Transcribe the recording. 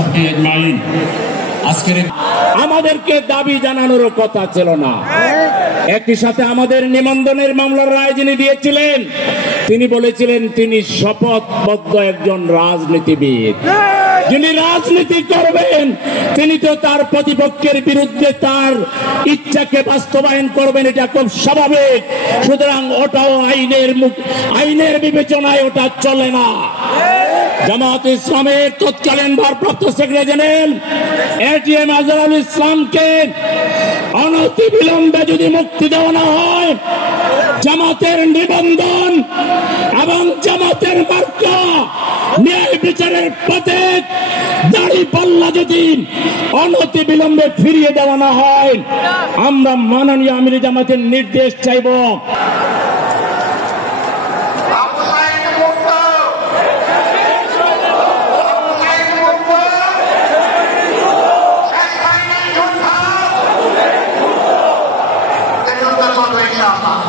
وصحبه أجمعين আজকের আমাদেরকে দাবি জানানোর কথা ছিল না। একই সাথে আমাদের নিবন্ধনের মামলার রায় যিনি দিয়েছিলেন তিনি বলেছিলেন তিনি শপথবদ্ধ একজন রাজনীতিবিদ, যিনি রাজনীতি করবেন তিনি তো তার প্রতিপক্ষের বিরুদ্ধে তার ইচ্ছাকে বাস্তবায়ন করবেন, এটা খুব স্বাভাবিক। সুতরাং ওটাও আইনের বিবেচনায় ওটা চলে না। জামাত ইসলামের তৎকালীন ভারপ্রাপ্ত সেক্রেটারি জেনারেল এটিএম আজহারুল ইসলামকে অনতিবিলম্বে যদি মুক্তি দেওয়া না হয়, জামাতের নিবন্ধন এবং জামাতের মার্কা ন্যায় বিচারের পথে দাঁড়িপাল্লা যদি অনতিবিলম্বে ফিরিয়ে দেওয়া না হয়, আমরা মাননীয় আমির জামাতের নির্দেশ চাইব Inshallah.